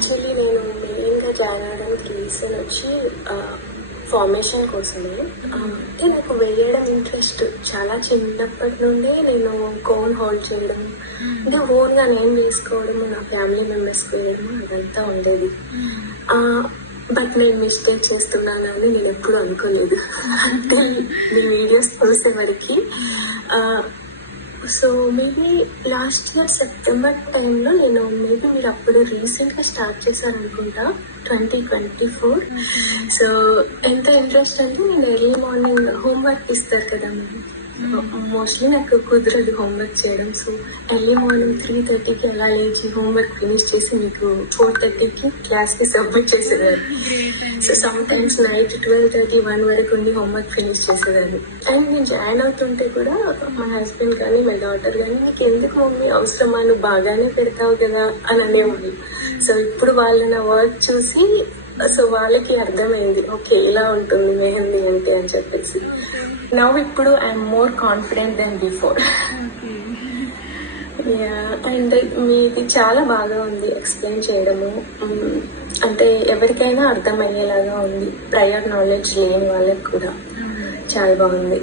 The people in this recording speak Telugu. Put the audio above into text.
యాక్చువల్లీ నేను మెయిన్గా జాయిన్ అవ్వడానికి రీజన్ వచ్చి ఫార్మేషన్ కోసమే. అంటే నాకు వేయడం ఇంట్రెస్ట్ చాలా చిన్నప్పటి నుండి. నేను కోన్ హోల్డ్ చేయడం, అంటే ఓన్గా నేను వేసుకోవడము, నా ఫ్యామిలీ మెంబర్స్కి వేయడము అదంతా ఉండేది. బట్ నేను మిస్టేక్ చేస్తున్నాను అని నేను ఎప్పుడు అనుకోలేదు అంటే మీ వీడియోస్ చూసే వరకు. So maybe last year September టైంలో నేను మీరు అప్పుడు రీసెంట్గా స్టార్ట్ చేశారనుకుంటా 2024. సో ఎంత ఇంట్రెస్ట్ అంటే నేను ఎర్లీ మార్నింగ్ హోంవర్క్ ఇస్తారు కదా మేము, మోస్ట్లీ నాకు కుదరదు హోంవర్క్ చేయడం. సో ఎర్లీ మార్నింగ్ 3:30కి అలా లేచి హోంవర్క్ ఫినిష్ చేసి మీకు 4:30కి క్లాస్కి సబ్మిట్ చేసేదాన్ని. సో సమ్ టైమ్స్ నైట్ 12:30-1 వరకు ఉండి హోంవర్క్ ఫినిష్ చేసేదాన్ని. అండ్ నేను జాయిన్ అవుతుంటే కూడా మా హస్బెండ్ కానీ మా డాటర్ కానీ నీకు ఎందుకు మమ్మీ అవసరమా, నువ్వు బాగానే పెడతావు కదా అని అనేవాళ్ళు. సో ఇప్పుడు వాళ్ళ నా వర్క్ చూసి సో వాళ్ళకి అర్థమైంది, ఓకే ఇలా ఉంటుంది మెహందీ అంటే అని చెప్పేసి. నవ్ ఇప్పుడు I'm more confident than before. And మీది చాలా బాగా ఉంది ఎక్స్ప్లెయిన్ చేయడము. అంటే ఎవరికైనా అర్థమయ్యేలాగా ఉంది, ప్రయర్ నాలెడ్జ్ లేని వాళ్ళకి కూడా చాలా బాగుంది.